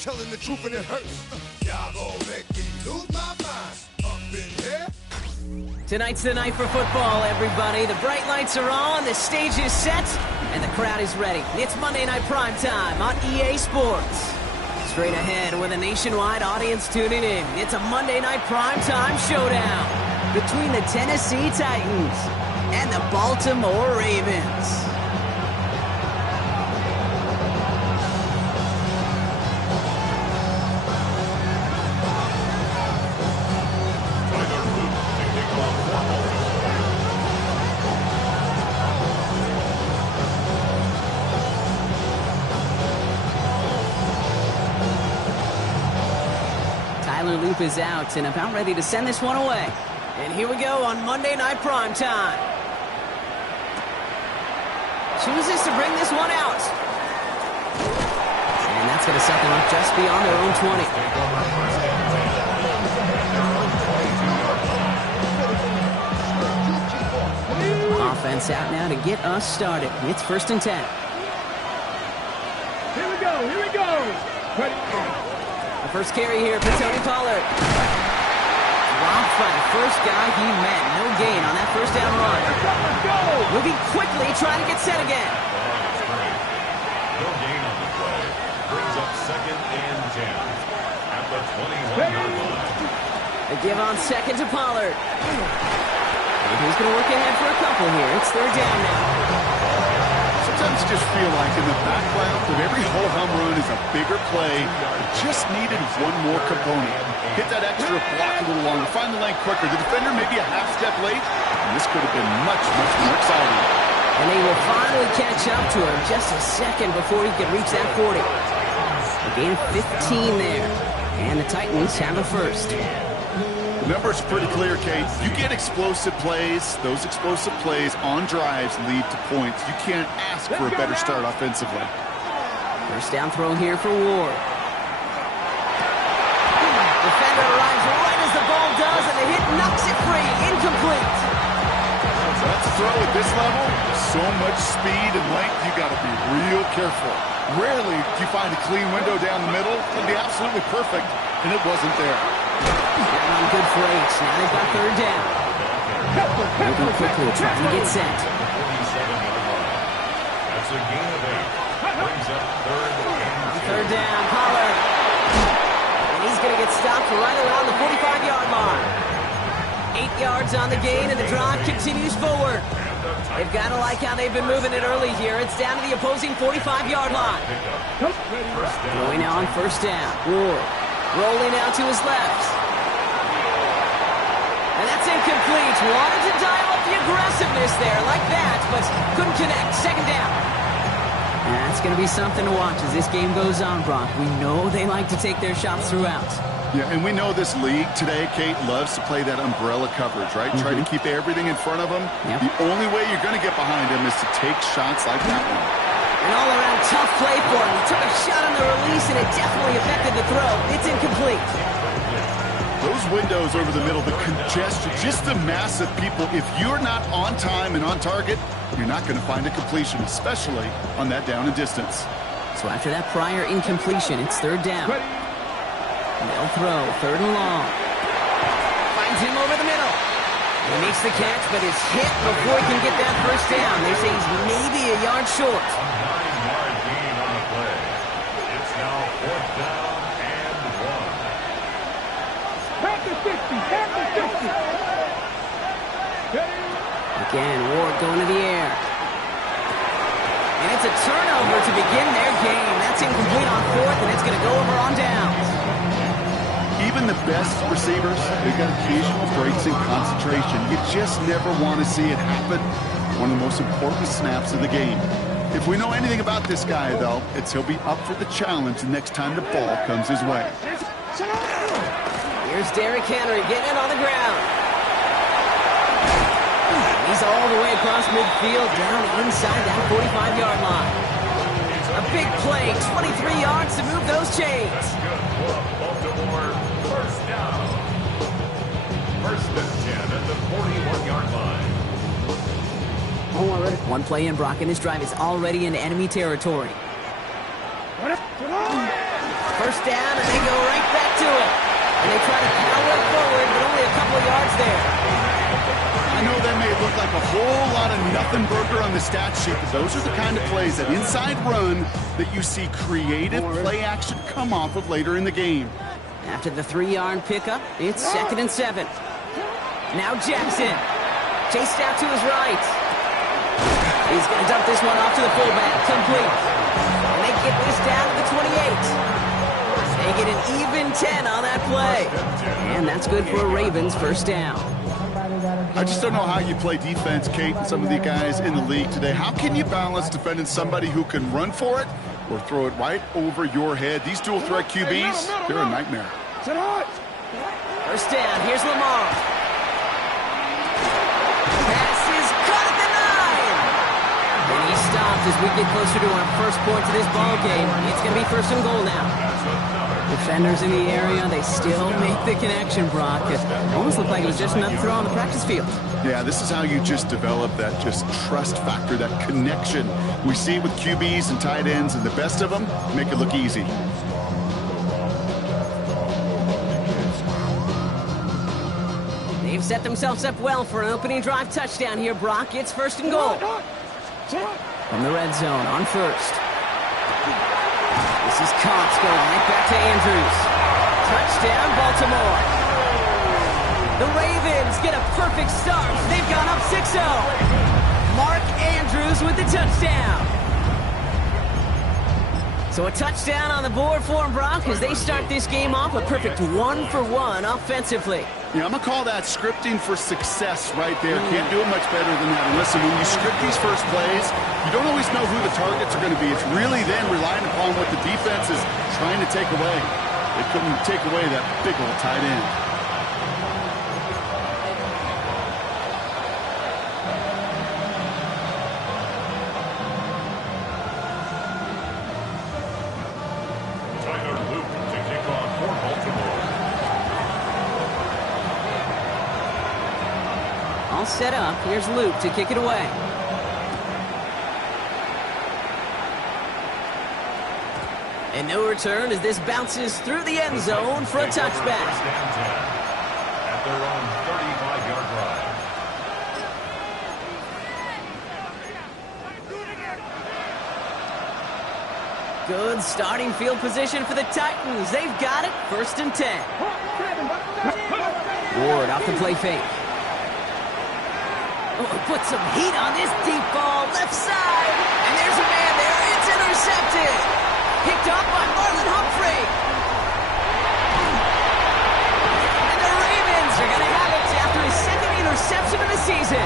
telling the truth and it hurts. Y'all gon' make me lose my mind up in here. Tonight's the night for football, everybody. The bright lights are on, the stage is set, and the crowd is ready. It's Monday Night Primetime on EA Sports. Straight ahead with a nationwide audience tuning in. It's a Monday Night Primetime showdown between the Tennessee Titans and the Baltimore Ravens. Tyler Loop is out and about ready to send this one away. And here we go on Monday Night Primetime. Chooses to bring this one out. And that's going to set them up just beyond their own 20. Offense out now to get us started. It's 1st and 10. Here we go. Ready. The first carry here for Tony Pollard. Dropped by the first guy he met. No gain on that first down run. Let's go. Moving quickly, trying to get set again. No gain on the play. Brings up 2nd and 10 at the 21-yard line. A give on 2nd to Pollard. And he's going to work ahead for a couple here. It's 3rd down now. Sometimes you just feel like in the background of every ho-hum run is a bigger play. It just needed one more component. Hit that extra block a little longer. Find the lane quicker. The defender maybe a half step late. And this could have been much, much more exciting. And they will finally catch up to him just a second before he can reach that 40. A gain of 15 there. And the Titans have a first. The numbers are pretty clear, Kate. You get explosive plays. Those explosive plays on drives lead to points. You can't ask for a better start offensively. First down throw here for Ward. Defender arrives right as the ball does, and the hit knocks it free. Incomplete. That's a throw at this level. So much speed and length, you got to be real careful. Rarely do you find a clean window down the middle. It'd be absolutely perfect, and it wasn't there. Down on good for 8. Now they've got 3rd down. Moving quickly, trying to get set. That's a gain of 8. Brings up 3rd and 10. 3rd down, Pollard. And he's going to get stopped right around the 45-yard mark. 8 yards on the gain, and the drive continues forward. They've got to like how they've been moving it early here. It's down to the opposing 45-yard line. Going now on 1st down. Ward rolling out to his left. And that's incomplete. Wanted to dial up the aggressiveness there like that, but couldn't connect. 2nd down. And that's going to be something to watch as this game goes on, Brock. We know they like to take their shots throughout. Yeah, and we know this league today, Kate, loves to play that umbrella coverage, right? Try to keep everything in front of them. Yep. The only way you're going to get behind them is to take shots like that one. An all-around tough play for him. He took a shot on the release, and it definitely affected the throw. It's incomplete. Those windows over the middle, the congestion, just the mass of people, if you're not on time and on target, you're not going to find a completion, especially on that down and distance. So after that prior incompletion, it's 3rd down. They'll throw, 3rd and long. Finds him over the middle. He makes the catch, but is hit before he can get that 1st down. They say he's maybe a yard short. 9-yard gain on the play. It's now 4th down and 1. Back to 50. Again, Ward going to the air. And it's a turnover to begin their game. That's incomplete on 4th, and it's going to go over on downs. Even the best receivers, they've got occasional breaks in concentration. You just never want to see it happen. One of the most important snaps of the game. If we know anything about this guy, though, it's he'll be up for the challenge the next time the ball comes his way. Here's Derrick Henry getting it on the ground. He's all the way across midfield, down inside that 45-yard line. A big play, 23 yards to move those chains. Baltimore, 1st down. 1st and 10 at the 41-yard line. One play in, Brock, and his drive is already into enemy territory. First down, and they go right back to it. And they try to power it forward, but only a couple of yards there. I know that may look like a whole lot of nothing burger on the stat sheet, but those are the kind of plays, that inside run, that you see creative play action come off of later in the game. After the 3-yard pickup, it's 2nd and 7. Now Jackson, chased out to his right. He's going to dump this one off to the fullback, complete. And they get this down to the 28. They get an even 10 on that play. And that's good for a Ravens first down. I just don't know how you play defense, Kate, and some of the guys in the league today. How can you balance defending somebody who can run for it or throw it right over your head? These dual threat QBs, they're a nightmare. First down, here's Lamar. Pass is caught at the 9. And he's stopped as we get closer to our first point to this ball game. It's going to be 1st and goal now. Defenders in the area, they still make the connection, Brock. It almost looked like it was just another throw on the practice field. Yeah, this is how you just develop that just trust factor, that connection. We see it with QBs and tight ends, and the best of them make it look easy. They've set themselves up well for an opening drive touchdown here, Brock. It's 1st and goal. From the red zone on first. This is Cox going right back to Andrews. Touchdown, Baltimore. The Ravens get a perfect start. They've gone up 6-0. Mark Andrews with the touchdown. So a touchdown on the board for them, Brock, as they start this game off a perfect 1-for-1 offensively. Yeah, I'm going to call that scripting for success right there. Can't do it much better than that. And listen, when you script these first plays, you don't always know who the targets are going to be. It's really then relying upon what the defense is trying to take away. They couldn't take away that big old tight end. Tyler Luke to kick off for Baltimore. All set up. Here's Luke to kick it away. And no return as this bounces through the end zone for a touchback. At their own 35-yard line. Good starting field position for the Titans. They've got it. 1st and 10. Ward off the play fake. Oh, put some heat on this deep ball. Left side. And there's a man there. It's intercepted. Picked up by Marlon Humphrey. And the Ravens are going to have it after his 2nd interception of the season.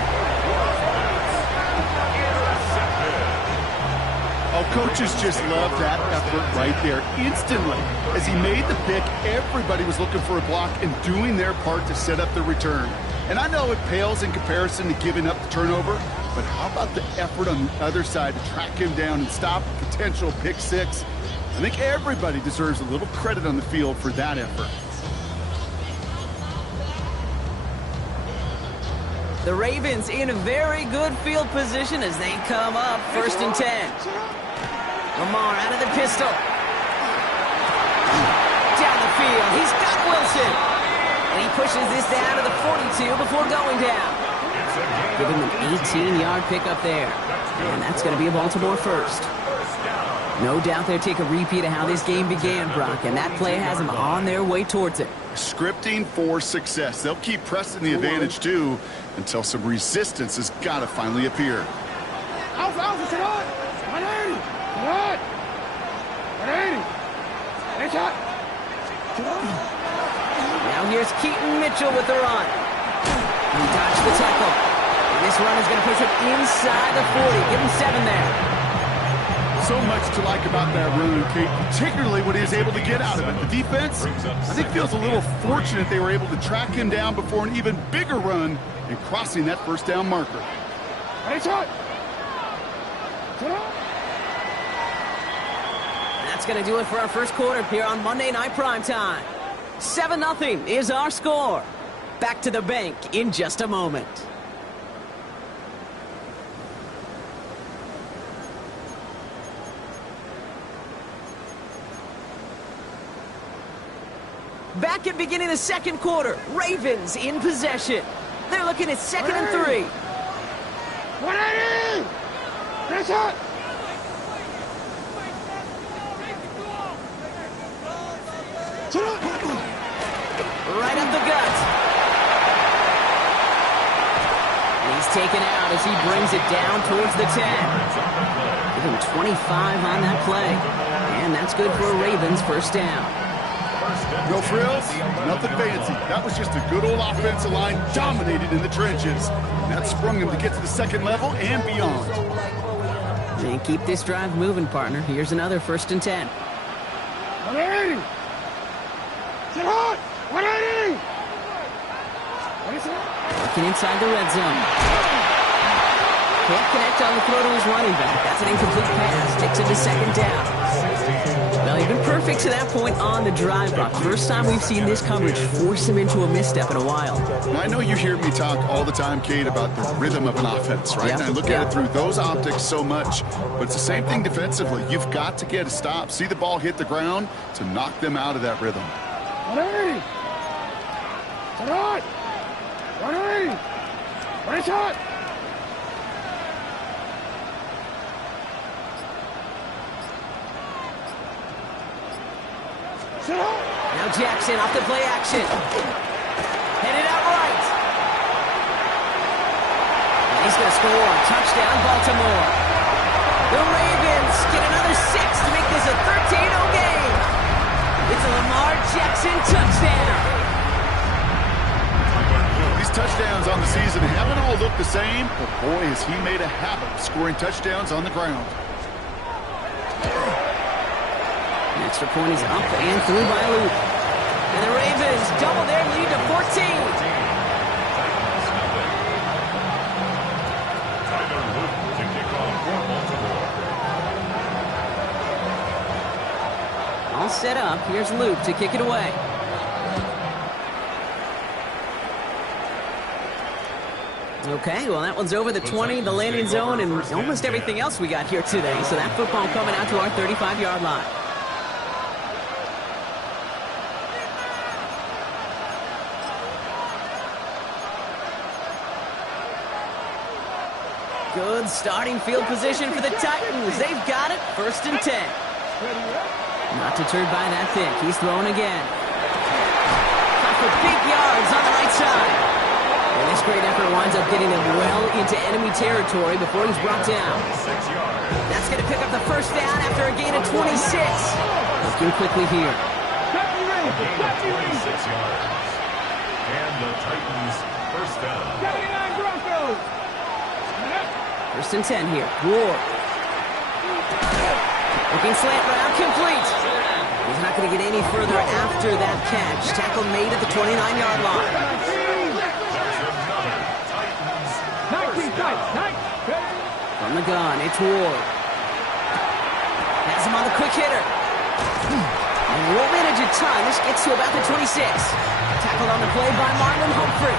Oh, coaches just love that effort right there. Instantly, as he made the pick, everybody was looking for a block and doing their part to set up the return. And I know it pales in comparison to giving up the turnover, but how about the effort on the other side to track him down and stop a potential pick six? I think everybody deserves a little credit on the field for that effort. The Ravens in a very good field position as they come up 1st and 10. Lamar out of the pistol. Down the field. He's got Wilson. And he pushes this down to the 42 before going down. Give him an 18-yard pickup there. And that's going to be a Baltimore first. No doubt they'll take a repeat of how this game began, Brock, and that play has them on their way towards it. Scripting for success. They'll keep pressing the advantage, too, until some resistance has got to finally appear. Now here's Keaton Mitchell with the run. He dodged the tackle. And this run is going to push him inside the 40. Give him 7 there. So much to like about that run, Kate, particularly what he was able to get out of it. The defense, I think, feels a little fortunate they were able to track him down before an even bigger run and crossing that first down marker. That's going to do it for our first quarter here on Monday Night Primetime. 7-0 is our score. Back to the bank in just a moment. Back at beginning of the second quarter. Ravens in possession. They're looking at 2nd and 3. 180! Finish it! Right up the gut. He's taken out as he brings it down towards the 10. Give him 25 on that play. And that's good for a Ravens first down. No frills, nothing fancy. That was just a good old offensive line dominated in the trenches. And that sprung him to get to the second level and beyond. And keep this drive moving, partner. Here's another 1st and 10. 180! Sit hot! 180! What is it? Working inside the red zone. Can't connect on the throw to his running back. That's an incomplete pass. Takes him to 2nd down. Well, he's been perfect to that point on the drive block. First time we've seen this coverage force him into a misstep in a while. Now, I know you hear me talk all the time, Kate, about the rhythm of an offense, right? Yeah. And I look at it through those optics so much, but it's the same thing defensively. You've got to get a stop, see the ball hit the ground to knock them out of that rhythm. 180! Sit hot! 180! Finish it! Sit hot! Now Jackson off the play action. Headed out right. And he's going to score. Touchdown, Baltimore. The Ravens get another 6 to make this a 13-0 game. It's a Lamar Jackson touchdown. These touchdowns on the season haven't all looked the same, but boy, has he made a habit of scoring touchdowns on the ground. Extra point is up and through by Luke. And the Ravens double their lead to 14. Tyler Luke to kick off for Baltimore. All set up. Here's Luke to kick it away. Okay, well, that one's over the 20, the landing zone, and almost everything else we got here today. So that football coming out to our 35-yard line. Good starting field position for the Titans. They've got it. 1st and 10. Not deterred by that pick. He's throwing again. Caught for big yards on the right side. And this great effort winds up getting him well into enemy territory before he's brought down. That's going to pick up the first down after a gain of 26. Looking quickly here. A gain of 26 yards. And the Titans first down. 79 Broncos! 1st and 10 here. Ward. Looking slant route complete. He's not going to get any further after that catch. Tackle made at the 29-yard line. 19 Titans! From the gun, it's Ward. Has him on the quick hitter. And won't manage a ton. This gets to about the 26. Tackled on the play by Marlon Humphrey.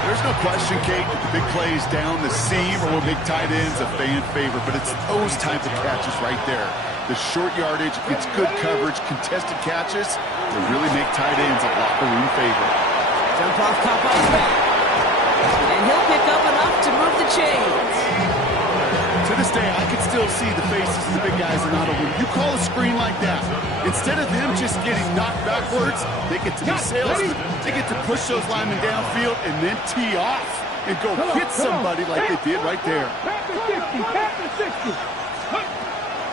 There's no question, Kate, that the big plays down the seam or big tight ends a fan favorite, but it's those type of catches right there. The short yardage, it's good coverage, contested catches that really make tight ends a locker room favorite. Jump off Copo's back. And he'll pick up enough to move the chains. To this day, I can still see the faces of the big guys in Ottawa. When you call a screen like that, instead of them just getting knocked backwards, they get to be salesmen. They get to push those linemen downfield and then tee off and go hit somebody like they did right there. Pass the 60!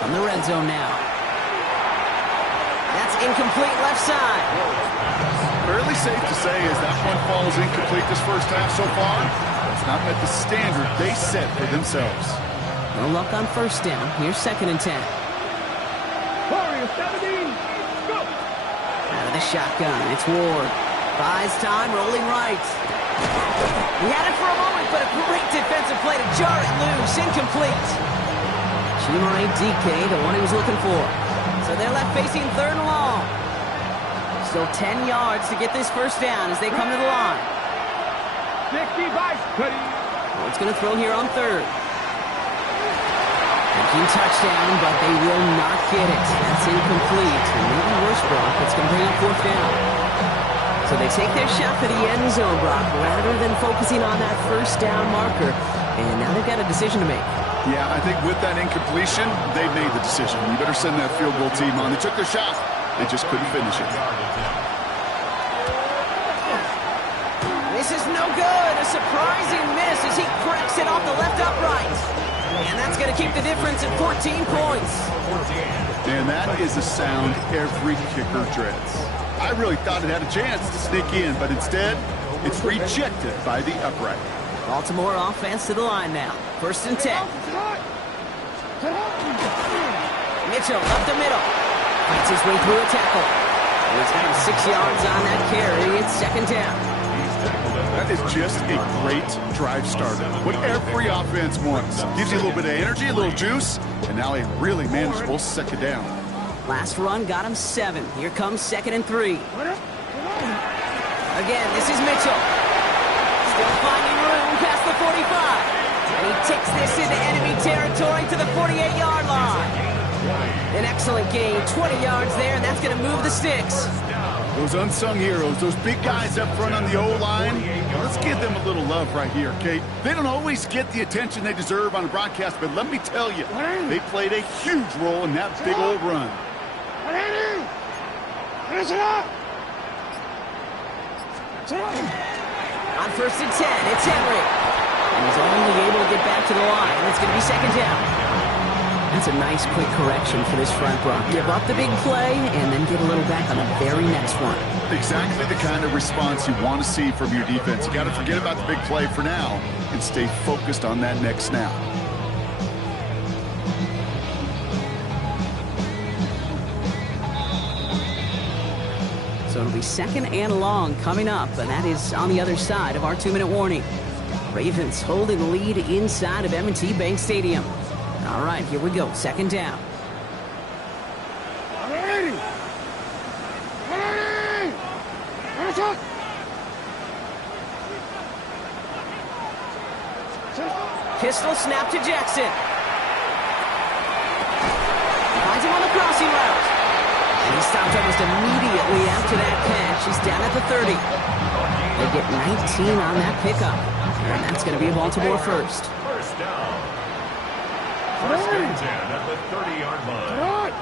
From the red zone now. That's incomplete left side. Fairly safe to say as that one falls incomplete this first half so far, it's not met the standard they set for themselves. No luck on 1st down. Here's 2nd and 10. Warriors 17! Go! Out of the shotgun, it's Ward. Buys time, rolling right. He had it for a moment, but a great defensive play to jar it loose. Incomplete. Chimere Dike, the one he was looking for. So they're left facing 3rd and long. Still 10 yards to get this first down as they come to the line. 60 Vice! Ready! Ward's going to throw here on 3rd. Thinking touchdown, but they will not get it. That's incomplete. And maybe worse, Brock, it's going to bring up fourth down. So they take their shot for the end zone, Brock, rather than focusing on that first down marker. And now they've got a decision to make. Yeah, I think with that incompletion, they made the decision. You better send that field goal team on. They took their shot. They just couldn't finish it. This is no good. A surprising miss as he cracks it off the left upright. And that's going to keep the difference at 14 points. And that is a sound every kicker dreads. I really thought it had a chance to sneak in, but instead, it's rejected by the upright. Baltimore offense to the line now. 1st and 10. Mitchell up the middle. Fights his way through a tackle. And he's got him 6 yards on that carry. It's 2nd down. That is just a great drive starter. What every offense wants. Gives you a little bit of energy, a little juice, and now a really manageable 2nd down. Last run got him 7. Here comes 2nd and 3. Again, this is Mitchell. Still finding room past the 45. And he takes this into enemy territory to the 48-yard line. An excellent gain, 20 yards there, and that's going to move the sticks. Those unsung heroes, those big guys up front on the O-line, let's give them a little love right here, okay? They don't always get the attention they deserve on a broadcast, but let me tell you, they played a huge role in that big old run. On 1st and 10, it's Henry. And he's only able to get back to the line. It's going to be 2nd down. That's a nice quick correction for this front, Brock. Give up the big play and then get a little back on the very next one. Exactly the kind of response you want to see from your defense. You got to forget about the big play for now and stay focused on that next snap. So it'll be 2nd and long coming up, and that is on the other side of our 2-minute warning. Ravens holding the lead inside of M&T Bank Stadium. All right, here we go. 2nd down. Pistol snap to Jackson. Finds him on the crossing route. And he stopped almost immediately after that catch. He's down at the 30. They get 19 on that pickup. And that's going to be a Baltimore first. First down. 1st and 10 at the 30-yard line.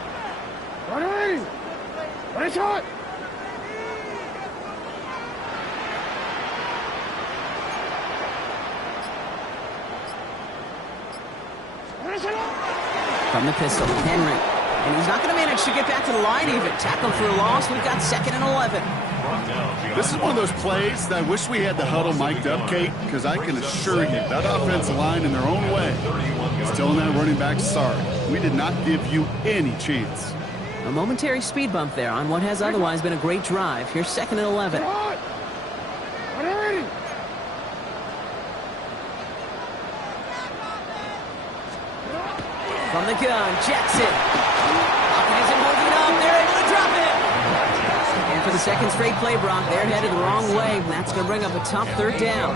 From the pistol, Henry. And he's not going to manage to get back to the line even. Tackle for a loss. We've got 2nd and 11. This is one of those plays that I wish we had the huddle mic'd up, Kate, because I can assure you that offensive line in their own way is telling that running back, sorry, we did not give you any chance. A momentary speed bump there on what has otherwise been a great drive. Here's 2nd and 11. From the gun, Jackson. Pocket isn't holding up. They're able to drop it. And for the 2nd straight play, Brock, they're headed the wrong way. That's going to bring up a tough 3rd down.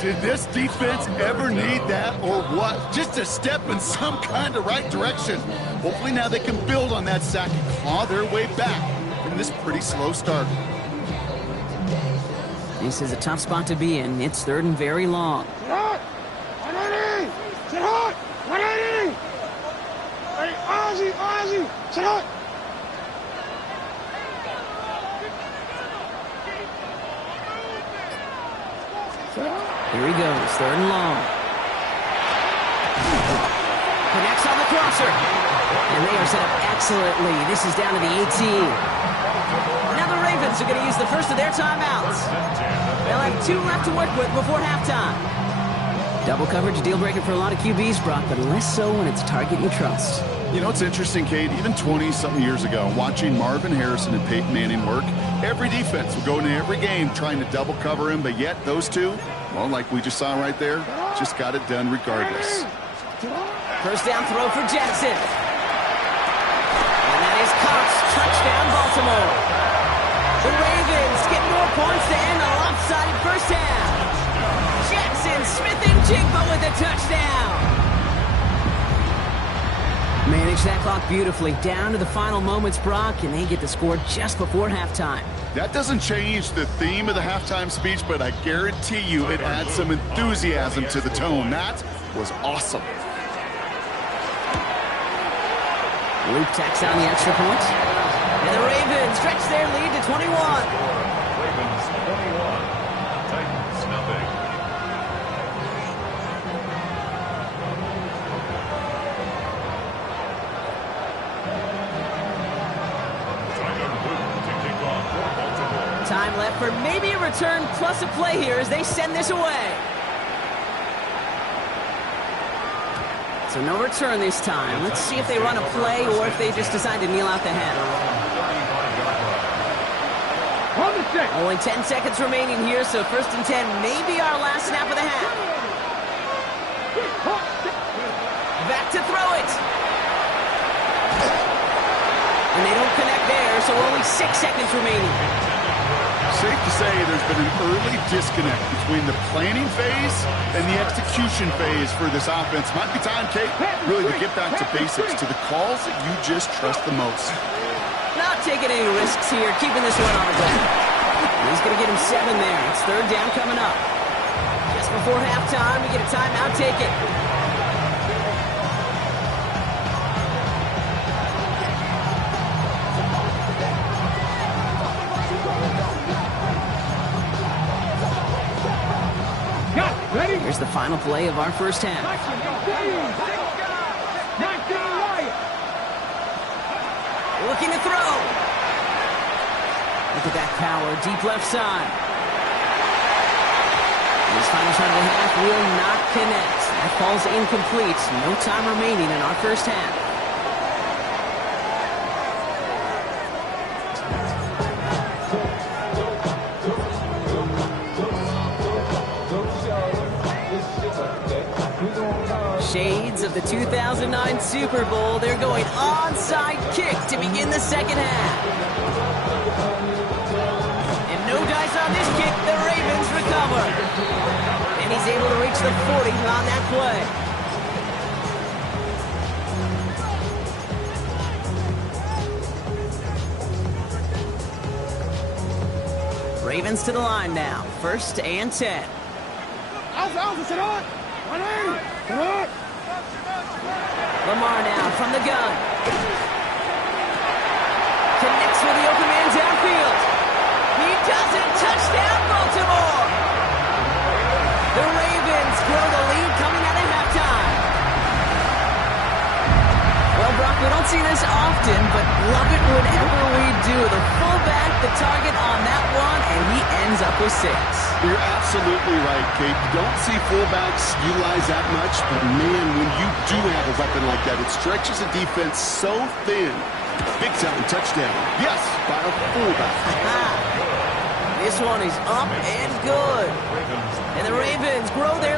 Did this defense ever need that or what? Just a step in some kind of right direction. Hopefully now they can build on that sack and claw their way back from this pretty slow start. This is a tough spot to be in. It's 3rd and very long. Here he goes, 3rd and long. Connects on the crosser. And they are set up excellently. This is down to the 18. Now the Ravens are going to use the first of their timeouts. They'll have 2 left to work with before halftime. Double coverage, deal breaker for a lot of QBs, Brock, but less so when it's a target you trust. You know, it's interesting, Kate, even 20-something years ago, watching Marvin Harrison and Peyton Manning work, every defense would go into every game trying to double cover him, but yet those two, well, like we just saw right there, just got it done regardless. First down throw for Jackson. And that is Cox. Touchdown, Baltimore. The Ravens get more points to end the lopsided first half. Jackson, Smith and Jigba with a touchdown. Manage that clock beautifully. Down to the final moments, Brock, and they get the score just before halftime. That doesn't change the theme of the halftime speech, but I guarantee you it adds some enthusiasm to the tone. That was awesome. Luke tacks on the extra point. And the Ravens stretch their lead to 21. Ravens 21, Titans nothing. Time left for maybe a return plus a play here as they send this away. So no return this time. Let's see if they run a play or if they just decide to kneel out the half. On the set. Only 10 seconds remaining here, so 1st and 10 may be our last snap of the half. Back to throw it. And they don't connect there, so only 6 seconds remaining. Safe to say there's been an early disconnect between the planning phase and the execution phase for this offense. Might be time, Kate, really to get back to basics, to the calls that you just trust the most. Not taking any risks here, keeping this one on the ground. He's going to get him 7 there. It's 3rd down coming up. Just before halftime, we get a timeout taken. Ready? Here's the final play of our first half. 19 right. Looking to throw. Look at that power, deep left side. This final shot of the half will not connect. That falls incomplete. No time remaining in our first half. Shades of the 2009 Super Bowl. They're going onside kick to begin the second half. And no dice on this kick. The Ravens recover. And he's able to reach the 40 on that play. Ravens to the line now. 1st and 10. Lamar now from the gun. Connects with the open man downfield. He does it. Touchdown, Baltimore. The Ravens grow the lead coming out of halftime. Well, Brock, we don't see this often, but love it whenever we do. The fullback, the target on that one, and he ends up with 6. You're absolutely right, Kate. You don't see fullbacks utilize that much, but man, when you do have a weapon like that, it stretches a defense so thin. Big time touchdown. Yes, by a fullback. This one is up and good. And the Ravens grow their